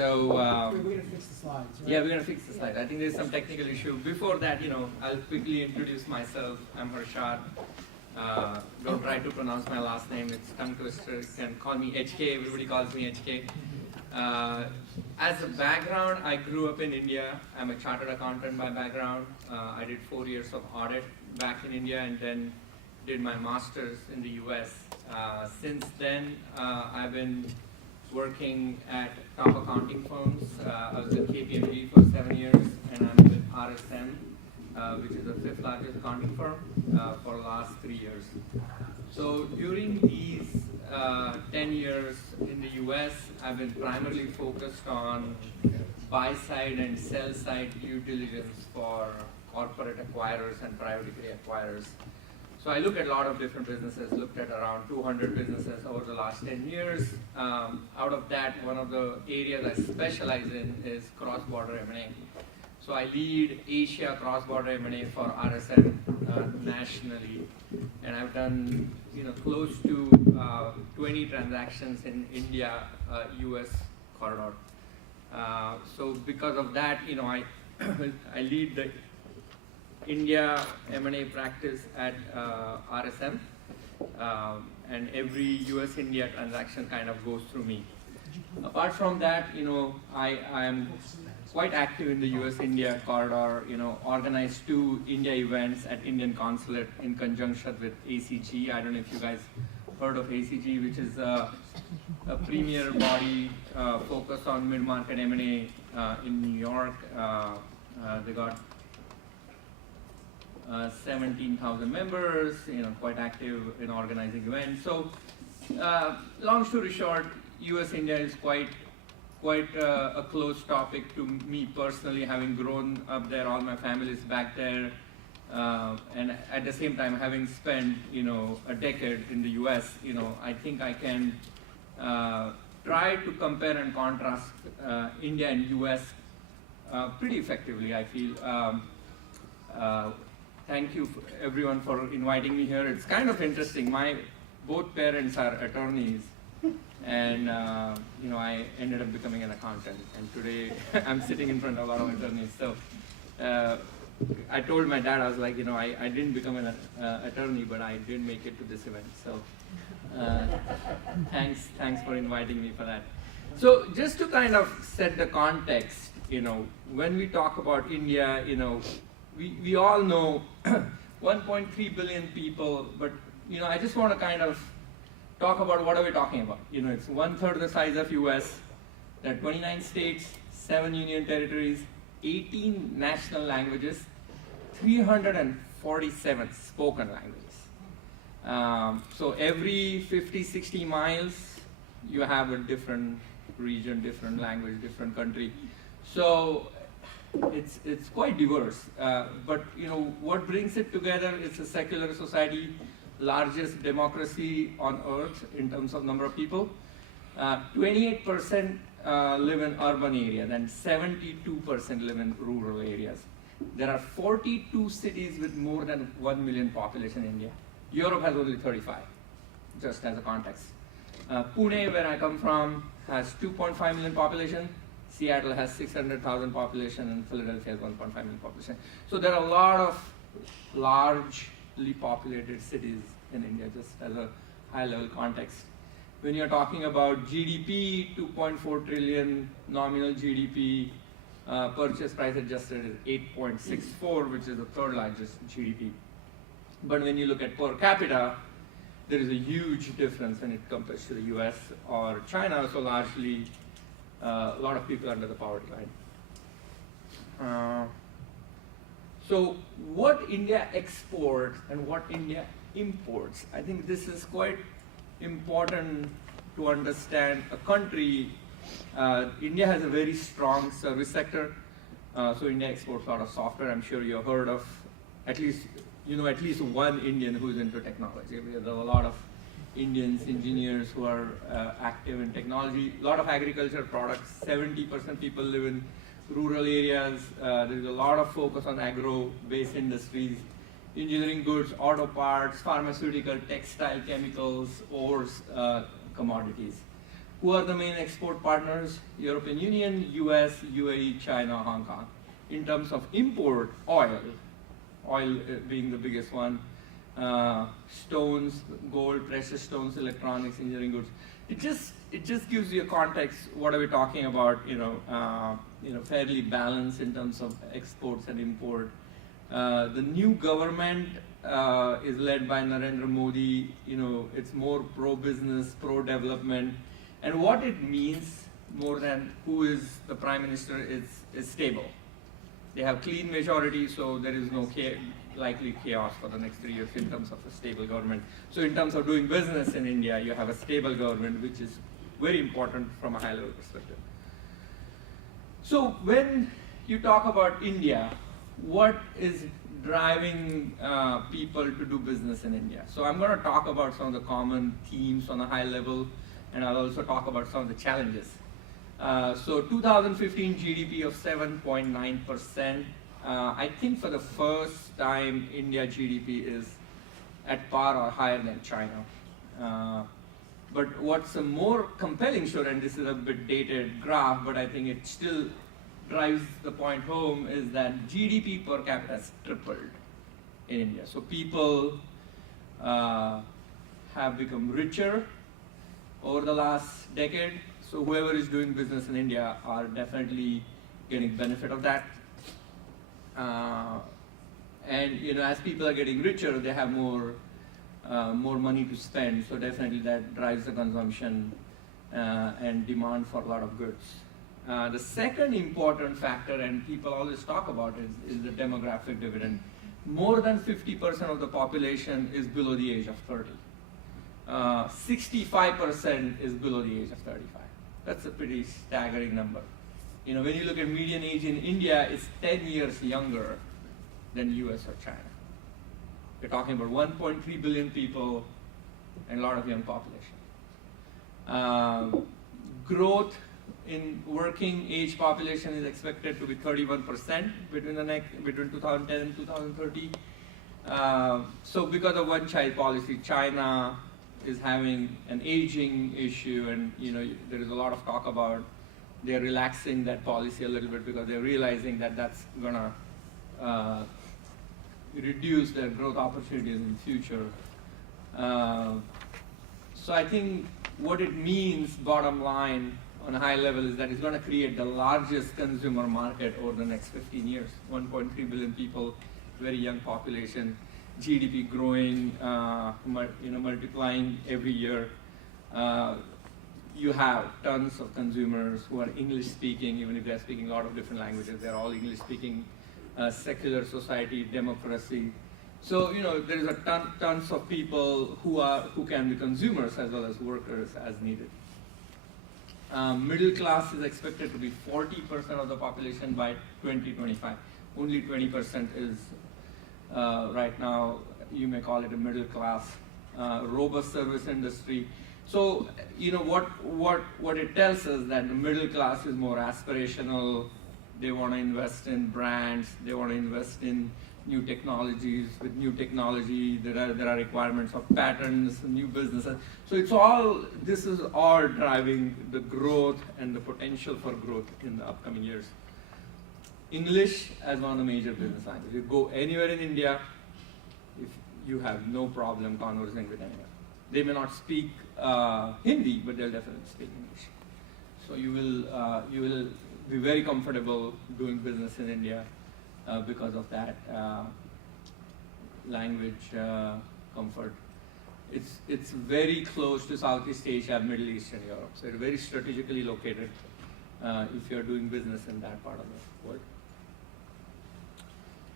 So we're going to fix the slides, right? yeah, we're going to fix the slide. I think there's some technical issue. Before that, I'll quickly introduce myself. I'm Harshad. Don't try to pronounce my last name. It's tongue twister. You can call me HK. Everybody calls me HK. As a background, I grew up in India. I'm a chartered accountant by background. I did 4 years of audit back in India and then did my master's in the US. Since then, I've been working at top accounting firms. I was at KPMG for 7 years, and I'm with RSM, which is the 5th largest accounting firm, for the last 3 years. So during these 10 years in the US, I've been primarily focused on buy-side and sell-side due diligence for corporate acquirers and private equity acquirers. So I look at a lot of different businesses, looked at around 200 businesses over the last 10 years. Out of that, one of the areas I specialize in is cross-border M&A. So I lead Asia cross-border M&A for RSM nationally, and I've done close to 20 transactions in India, US corridor. So because of that, I lead the India M&A practice at RSM, and every US-India transaction kind of goes through me. Apart from that, I am quite active in the US-India corridor, organized 2 India events at Indian Consulate in conjunction with ACG. I don't know if you guys heard of ACG, which is a premier body focused on mid-market M&A in New York. They got 17,000 members, quite active in organizing events. So, long story short, US-India is quite a close topic to me personally, having grown up there. All my family is back there, and at the same time, having spent a decade in the US, I think I can try to compare and contrast India and US pretty effectively, I feel. Thank you everyone for inviting me here. It's kind of interesting. My both parents are attorneys, and I ended up becoming an accountant. And today I'm sitting in front of a lot of attorneys. So I told my dad, I was like, I didn't become an attorney, but I did make it to this event. So thanks for inviting me for that. So just to kind of set the context, when we talk about India, we all know 1.3 billion people, but I just want to kind of talk about what are we talking about. It's 1/3 the size of US. There are 29 states, 7 union territories, 18 national languages, 347 spoken languages. So every 50-60 miles, you have a different region, different language, different country. So it's quite diverse, but what brings it together is a secular society, largest democracy on earth in terms of number of people. 28% live in urban areas, and 72% live in rural areas. There are 42 cities with more than 1 million population in India. Europe has only 35, just as a context. Pune, where I come from, has 2.5 million population. Seattle has 600,000 population, and Philadelphia has 1.5 million population. So there are a lot of largely populated cities in India, just as a high-level context. When you're talking about GDP, 2.4 trillion nominal GDP, purchase price adjusted is 8.64, which is the 3rd largest GDP. But when you look at per capita, there is a huge difference when it compares to the US or China, so largely a lot of people under the poverty line. So what India exports and what India imports, I think this is quite important to understand a country. India has a very strong service sector. So India exports a lot of software. I'm sure you've heard of at least one Indian who's into technology. There are a lot of Indians, engineers who are active in technology. A lot of agriculture products. 70% people live in rural areas. There is a lot of focus on agro-based industries, engineering goods, auto parts, pharmaceutical, textile, chemicals, ores, commodities. Who are the main export partners? European Union, US, UAE, China, Hong Kong. In terms of import, oil being the biggest one, stones, gold, precious stones, electronics, engineering goods. It just gives you a context. What are we talking about? Fairly balanced in terms of exports and import. The new government is led by Narendra Modi. It's more pro-business, pro-development, and what it means more than who is the prime minister is stable. They have clean majority, so there is no likely chaos for the next 3 years in terms of a stable government. So in terms of doing business in India, you have a stable government, which is very important from a high-level perspective. So when you talk about India, what is driving people to do business in India? So I'm going to talk about some of the common themes on a high level, and I'll also talk about some of the challenges. So 2015 GDP of 7.9%. I think for the first time, India GDP is at par or higher than China. But what's a more compelling story, and this is a bit dated graph, but I think it still drives the point home, is that GDP per capita has tripled in India. So people have become richer over the last decade. So whoever is doing business in India are definitely getting benefit of that. And as people are getting richer, they have more money to spend. So definitely that drives the consumption and demand for a lot of goods. The second important factor, and people always talk about it, is the demographic dividend. More than 50% of the population is below the age of 30. 65% is below the age of 35. That's a pretty staggering number. When you look at median age in India, it's 10 years younger than US or China. We're talking about 1.3 billion people and a lot of young population. Growth in working age population is expected to be 31% between 2010 and 2030. So because of one-child policy, China is having an aging issue, and there is a lot of talk about they're relaxing that policy a little bit because they're realizing that that's gonna reduce their growth opportunities in the future. So I think what it means, bottom line, on a high level, is that it's going to create the largest consumer market over the next 15 years. 1.3 billion people, very young population, GDP growing, multiplying every year. You have tons of consumers who are English speaking, even if they're speaking a lot of different languages. They're all English speaking, secular society, democracy. So there is tons of people who can be consumers as well as workers as needed. Middle class is expected to be 40% of the population by 2025. Only 20% is right now, you may call it a middle class. Robust service industry. So what it tells us that the middle class is more aspirational. They want to invest in brands. They want to invest in new technologies. With new technology, there are requirements of patents, new businesses. So this is all driving the growth and the potential for growth in the upcoming years. English as one of the major business languages. You go anywhere in India, if you have no problem conversing with anyone. They may not speak Hindi, but they'll definitely speak English. So you will be very comfortable doing business in India because of that language comfort. It's very close to Southeast Asia, Middle East, and Europe. So it's very strategically located if you're doing business in that part of the world.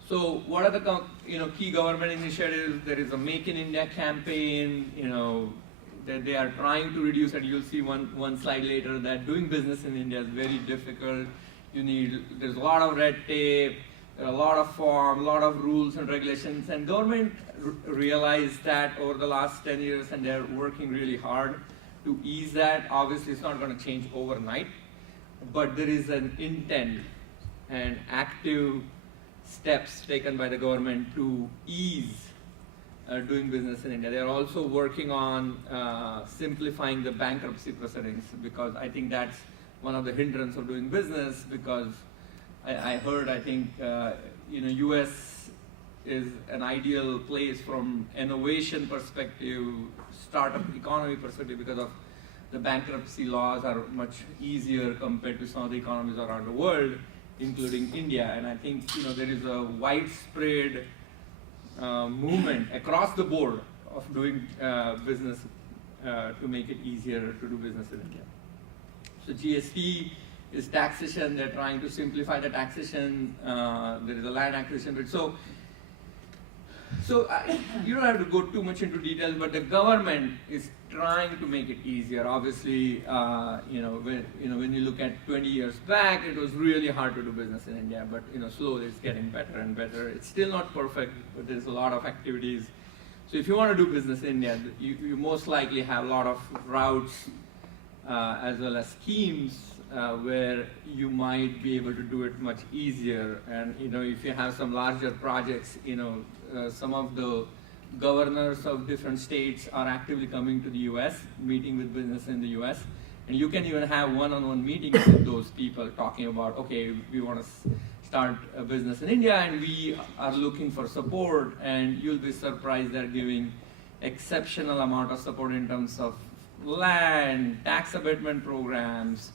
So what are the key government initiatives? There is a Make in India campaign, that they are trying to reduce, and you'll see one slide later that doing business in India is very difficult. There's a lot of red tape, a lot of forms, a lot of rules and regulations, and government realized that over the last 10 years, and they're working really hard to ease that. Obviously, it's not going to change overnight, but there is an intent and active steps taken by the government to ease doing business in India. They're also working on simplifying the bankruptcy proceedings, because I think that's one of the hindrances of doing business, because I heard, I think, US is an ideal place from innovation perspective, startup economy perspective, because of the bankruptcy laws are much easier compared to some of the economies around the world, including India. And I think there is a widespread movement across the board of doing business to make it easier to do business in India. So GST is taxation. They're trying to simplify the taxation. There is a land acquisition rate. So you don't have to go too much into details, but the government is trying to make it easier. Obviously, when you look at 20 years back, it was really hard to do business in India, but slowly it's getting better and better. It's still not perfect, but there's a lot of activities. So if you want to do business in India, you most likely have a lot of routes as well as schemes where you might be able to do it much easier. And if you have some larger projects, some of the governors of different states are actively coming to the US, meeting with business in the US. And you can even have one-on-one meetings with those people talking about, okay, we want to start a business in India and we are looking for support, and you'll be surprised they're giving exceptional amount of support in terms of land, tax abatement programs,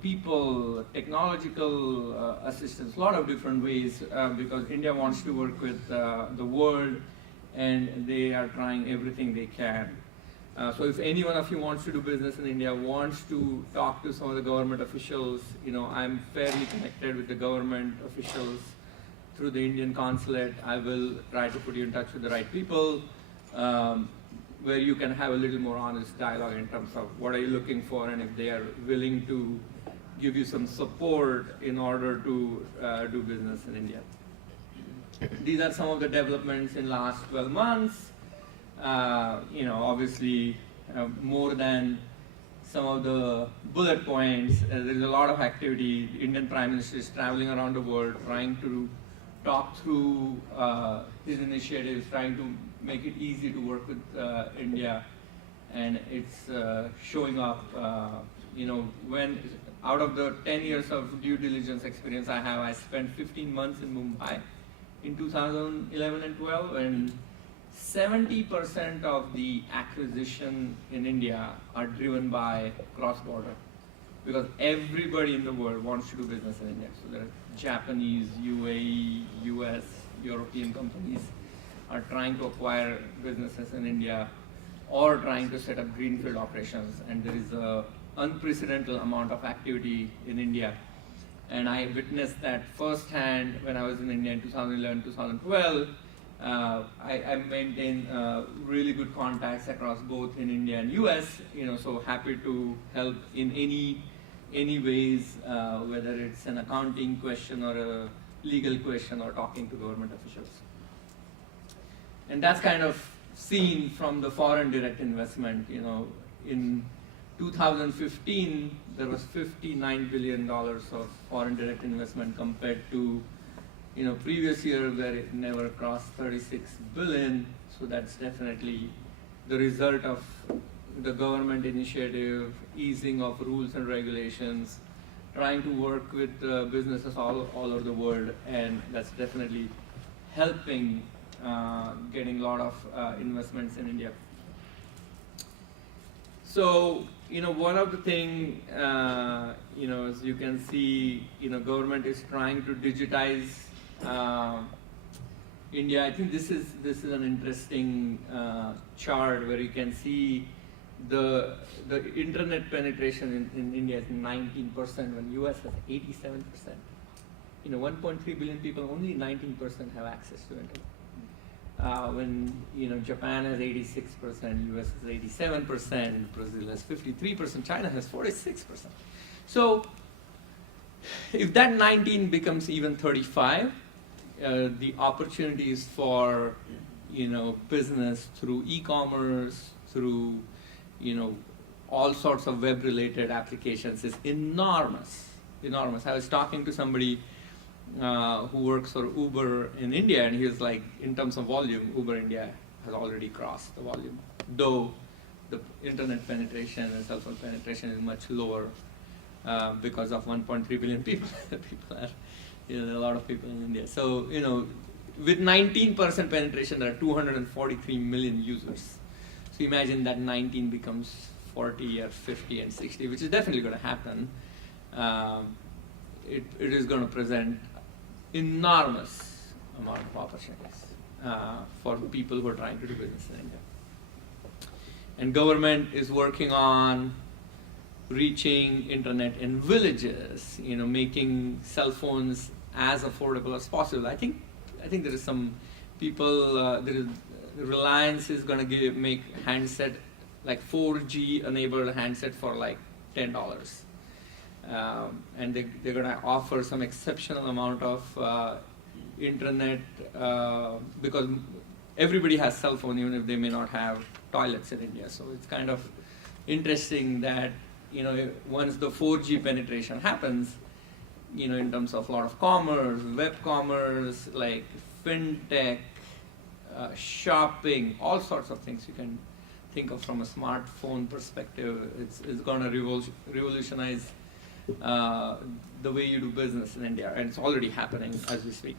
people, technological assistance, a lot of different ways, because India wants to work with the world, and they are trying everything they can. So if any one of you wants to do business in India, wants to talk to some of the government officials, I'm fairly connected with the government officials through the Indian consulate. I will try to put you in touch with the right people, where you can have a little more honest dialogue in terms of what are you looking for, and if they are willing to give you some support in order to do business in India. These are some of the developments in last 12 months. Obviously more than some of the bullet points. There's a lot of activity. The Indian Prime Minister is traveling around the world trying to talk through his initiatives, trying to make it easy to work with India, and it's showing up. When out of the 10 years of due diligence experience I have, I spent 15 months in Mumbai in 2011 and 12, and 70% of the acquisition in India are driven by cross-border, because everybody in the world wants to do business in India. So there are Japanese, UAE, US, European companies are trying to acquire businesses in India or trying to set up greenfield operations, and there is a unprecedented amount of activity in India. And I witnessed that firsthand when I was in India in 2011, 2012. I maintain really good contacts across both in India and US, so happy to help in any ways, whether it's an accounting question or a legal question or talking to government officials. And that's kind of seen from the foreign direct investment. In 2015, there was $59 billion of foreign direct investment compared to previous year where it never crossed 36 billion. So that's definitely the result of the government initiative, easing of rules and regulations, trying to work with businesses all over the world, and that's definitely helping getting a lot of investments in India. So, one of the things, as you can see, government is trying to digitize India. I think this is an interesting chart where you can see the internet penetration in India is 19%, when US has 87%. 1.3 billion people, only 19% have access to internet. When Japan has 86%, US has 87%, Brazil has 53%, China has 46%. So if that 19 becomes even 35, the opportunities for business through e-commerce, through all sorts of web-related applications is enormous. I was talking to somebody who works for Uber in India, and he was like, in terms of volume, Uber India has already crossed the volume, though the internet penetration and cell phone penetration is much lower because of 1.3 billion people. People are, there are a lot of people in India. So, with 19% penetration, there are 243 million users. So imagine that 19 becomes 40 or 50 and 60, which is definitely going to happen. It is going to present enormous amount of opportunities for people who are trying to do business in India. And government is working on reaching internet in villages, making cell phones as affordable as possible. I think there is some people, Reliance is going to make handset, like 4G enabled handset for like $10. And they're going to offer some exceptional amount of internet because everybody has cell phone, even if they may not have toilets in India. So it's kind of interesting that once the 4G penetration happens, in terms of a lot of commerce, web commerce, like fintech, shopping, all sorts of things you can think of from a smartphone perspective. It's going to revolutionize the way you do business in India, and it's already happening as we speak.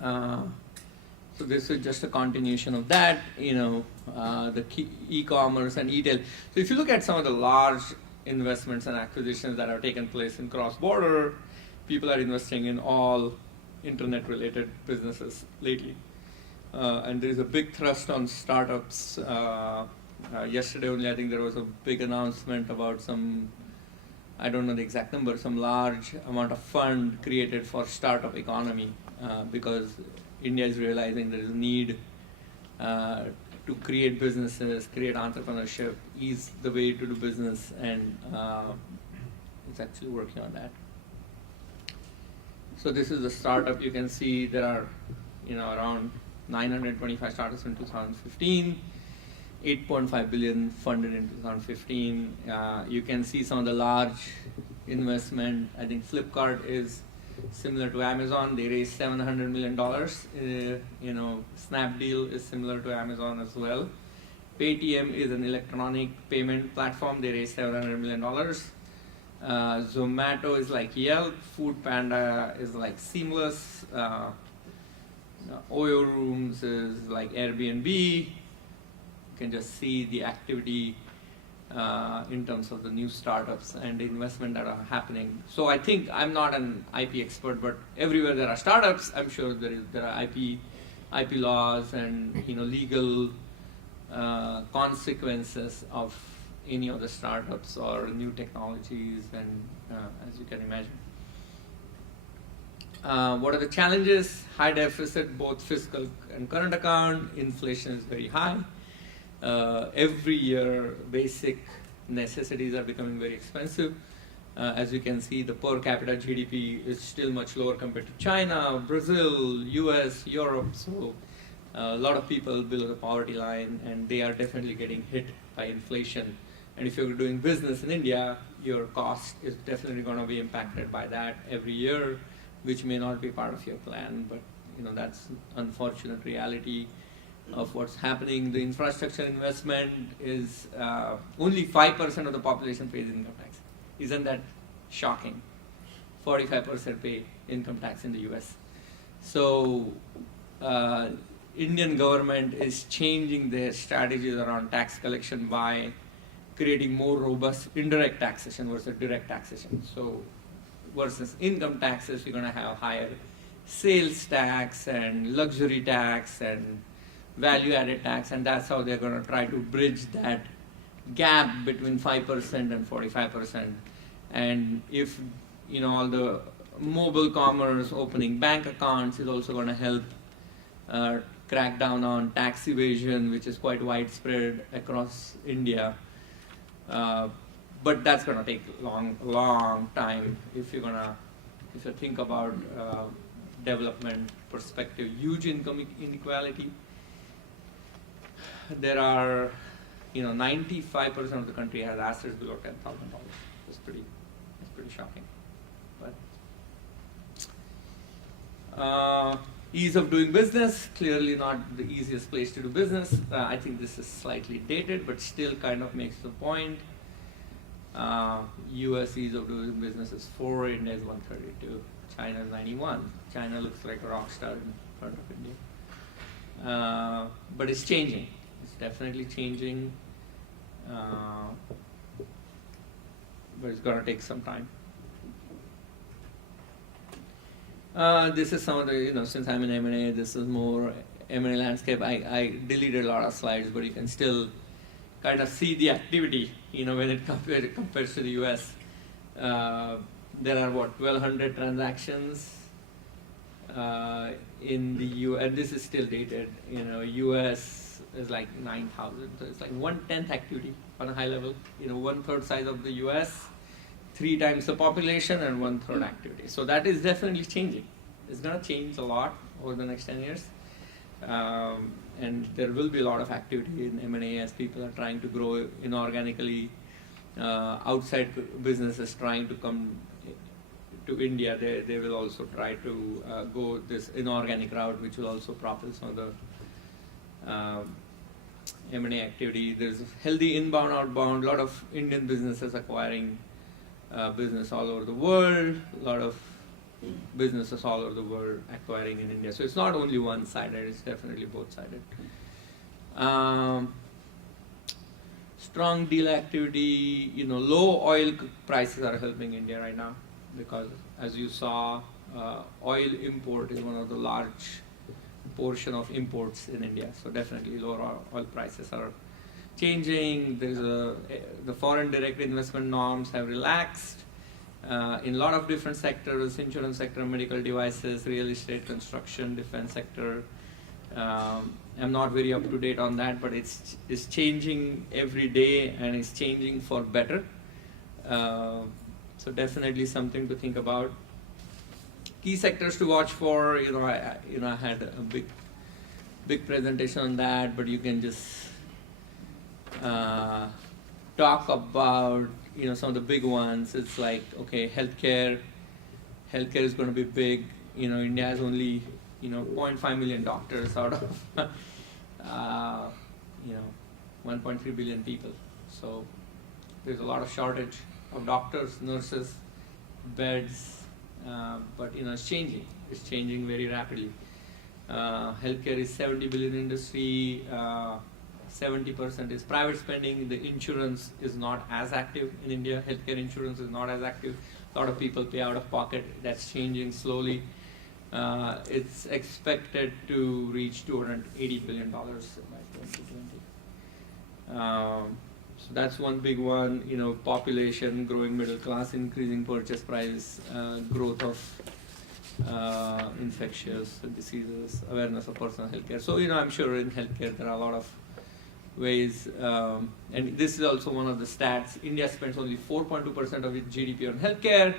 So this is just a continuation of that, the e-commerce and e-tail. So if you look at some of the large investments and acquisitions that have taken place in cross-border, people are investing in all internet-related businesses lately. And there is a big thrust on startups. Yesterday only, I think there was a big announcement about some, I don't know the exact number, some large amount of fund created for startup economy because India is realizing there is a need to create businesses, create entrepreneurship, ease the way to do business, and it's actually working on that. So this is the startup. You can see there are, around 925 startups in 2015, 8.5 billion funded in 2015. You can see some of the large investment. I think Flipkart is similar to Amazon. They raised $700 million. Snapdeal is similar to Amazon as well. Paytm is an electronic payment platform. They raised $700 million. Zomato is like Yelp. Food Panda is like Seamless. Oyo Rooms is like Airbnb. You can just see the activity in terms of the new startups and the investment that are happening. So I think, I'm not an IP expert, but everywhere there are startups, I'm sure there are IP laws and legal consequences of any of the startups or new technologies, and as you can imagine. What are the challenges? High deficit, both fiscal and current account. Inflation is very high. Every year, basic necessities are becoming very expensive. As you can see, the per capita GDP is still much lower compared to China, Brazil, US, Europe. So a lot of people below the poverty line, and they are definitely getting hit by inflation. And if you're doing business in India, your cost is definitely going to be impacted by that every year, which may not be part of your plan, but that's unfortunate reality of what's happening. The infrastructure investment is only 5% of the population pays income tax. Isn't that shocking? 45% pay income tax in the US. So Indian government is changing their strategies around tax collection by creating more robust indirect taxation versus direct taxation. So versus income taxes, you're going to have higher sales tax and luxury tax and value-added tax, and that's how they're going to try to bridge that gap between 5% and 45%. And if all the mobile commerce, opening bank accounts is also going to help crack down on tax evasion, which is quite widespread across India. But that's going to take long time if you think about development perspective. Huge income inequality. There are, 95% of the country has assets below $10,000. It's pretty shocking. But Ease of doing business, clearly not the easiest place to do business. I think this is slightly dated, but still kind of makes the point. US ease of doing business is 4, India is 132, China is 91. China looks like a rock star in front of India. But it's changing. It's definitely changing. But it's going to take some time. This is some of the, since I'm in M&A, this is more M&A landscape. I deleted a lot of slides, but you can still kind of see the activity, when it compares to the US. There are, 1,200 transactions in the US, and this is still dated. US is like 9,000, so it's like 1/10 activity on a high level. 1/3 size of the US, 3 times the population, and 1/3 activity. So that is definitely changing. It's going to change a lot over the next 10 years. And there will be a lot of activity in M&A as people are trying to grow inorganically. Outside businesses trying to come to India, they will also try to go this inorganic route, which will also propel some of the M&A activity. There's healthy inbound, outbound, a lot of Indian businesses acquiring business all over the world, a lot of businesses all over the world acquiring in India. So it's not only one-sided, it's definitely both-sided. Strong deal activity, low oil prices are helping India right now because, as you saw, oil import is one of the large portion of imports in India. So definitely lower oil prices are changing. The foreign direct investment norms have relaxed in a lot of different sectors: insurance sector, medical devices, real estate, construction, defense sector. I'm not very up to date on that, but it's changing every day, and it's changing for better. So definitely something to think about. Key sectors to watch for. I had a big presentation on that, but you can just talk about some of the big ones. It's like, okay, healthcare is going to be big. India has only 0.5 million doctors out of 1.3 billion people. So there's a lot of shortage of doctors, nurses, beds, but it's changing. It's changing very rapidly. Healthcare is 70 billion industry. 70% is private spending. The insurance is not as active in India. Healthcare insurance is not as active. A lot of people pay out of pocket. That's changing slowly. It's expected to reach $280 billion by 2020. So that's one big one. Population, growing middle class, increasing purchase price, growth of infectious diseases, awareness of personal healthcare. So I'm sure in healthcare there are a lot of ways, and this is also one of the stats. India spends only 4.2% of its GDP on healthcare.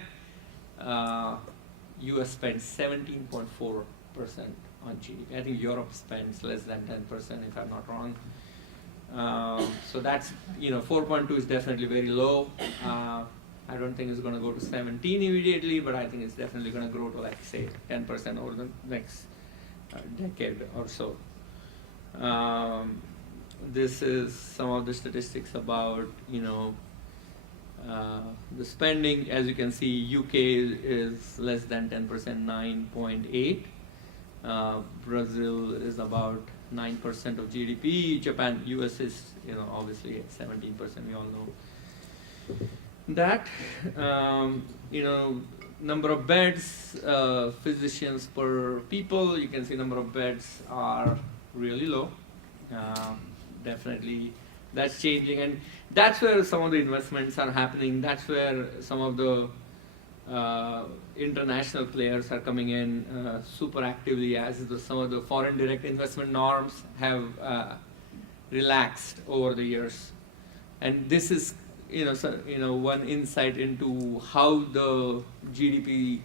US spends 17.4% on GDP. I think Europe spends less than 10%, if I'm not wrong. So that's 4.2 is definitely very low. I don't think it's going to go to 17 immediately, but I think it's definitely going to grow to, like, say, 10% over the next decade or so. This is some of the statistics about the spending. As you can see, UK is less than 10%, 9.8. Brazil is about 9% of GDP. Japan, US is obviously at 17%. We all know that. Number of beds, physicians per people. You can see number of beds are really low. Definitely that's changing, and that's where some of the investments are happening. That's where some of the international players are coming in super actively, as some of the foreign direct investment norms have relaxed over the years. And this is one insight into how the GDP,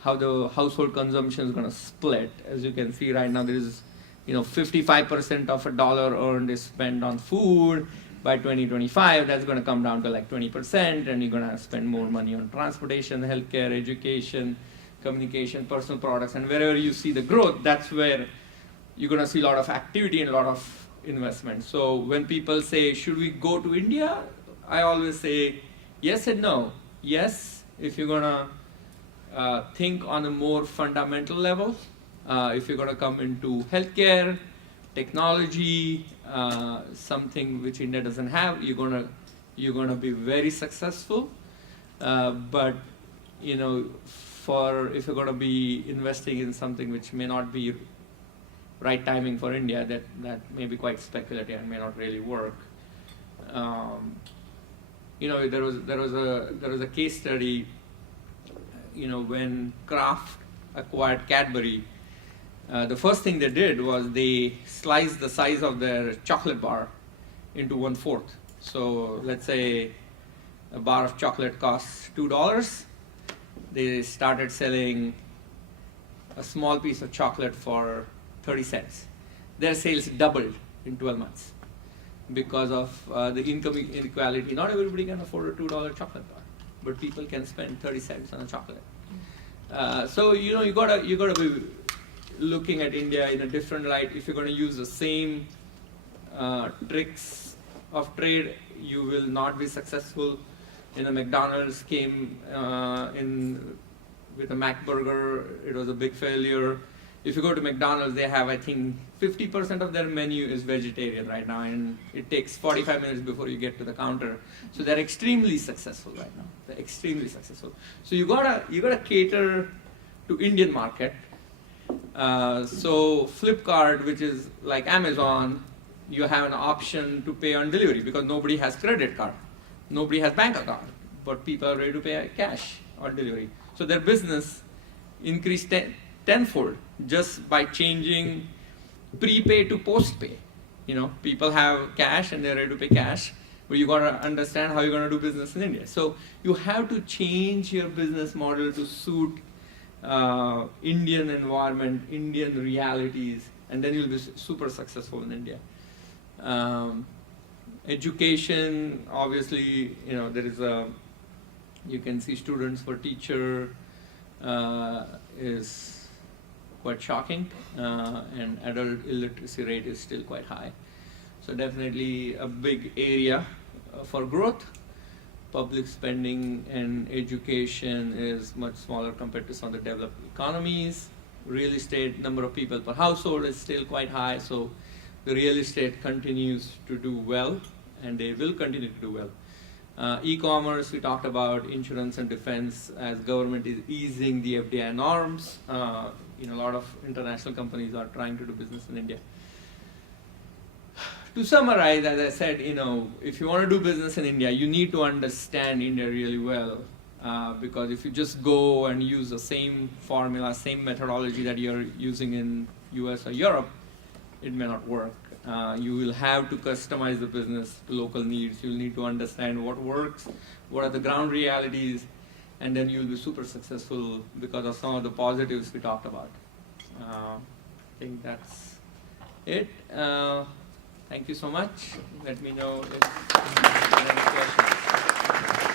how the household consumption is going to split. As you can see right now, there is 55% of a dollar earned is spent on food. By 2025, that's going to come down to like 20%, and you're going to spend more money on transportation, healthcare, education, communication, personal products, and wherever you see the growth, that's where you're going to see a lot of activity and a lot of investment. So when people say, should we go to India? I always say yes and no. Yes, if you're going to think on a more fundamental level, if you're going to come into healthcare, technology, something which India doesn't have, you're going to be very successful. But you know, if you're going to be investing in something which may not be right timing for India, that may be quite speculative and may not really work. You know, there was a case study. You know, when Kraft acquired Cadbury, the first thing they did was they sliced the size of their chocolate bar into 1/4. So let's say a bar of chocolate costs $2. They started selling a small piece of chocolate for 30 cents. Their sales doubled in 12 months because of the income inequality. Not everybody can afford a $2 chocolate bar, but people can spend 30 cents on a chocolate. So you know, you gotta be looking at India in a different light. If you're going to use the same tricks of trade, you will not be successful. You know, McDonald's came with a Mac burger. It was a big failure. If you go to McDonald's, they have, I think, 50% of their menu is vegetarian right now, and it takes 45 minutes before you get to the counter. So they're extremely successful right now. They're extremely successful. So you gotta cater to Indian market. So Flipkart, which is like Amazon, you have an option to pay on delivery because nobody has credit card, nobody has bank account, but people are ready to pay cash on delivery. So their business increased tenfold just by changing prepay to postpay. You know, people have cash and they're ready to pay cash, but you got to understand how you're going to do business in India. So you have to change your business model to suit Indian environment, Indian realities, and then you'll be super successful in India. Education, obviously, you know, there is you can see students for teacher is quite shocking, and adult illiteracy rate is still quite high. So definitely a big area for growth. Public spending and education is much smaller compared to some of the developed economies. Real estate, number of people per household is still quite high, so the real estate continues to do well, and they will continue to do well. E-commerce, we talked about. Insurance and defense, as government is easing the FDI norms. You know, a lot of international companies are trying to do business in India. To summarize, as I said, you know, if you want to do business in India, you need to understand India really well, because if you just go and use the same formula, same methodology that you're using in US or Europe, it may not work. You will have to customize the business to local needs. You'll need to understand what works, what are the ground realities, and then you'll be super successful because of some of the positives we talked about. I think that's it. Thank you so much. Let me know if you have any questions.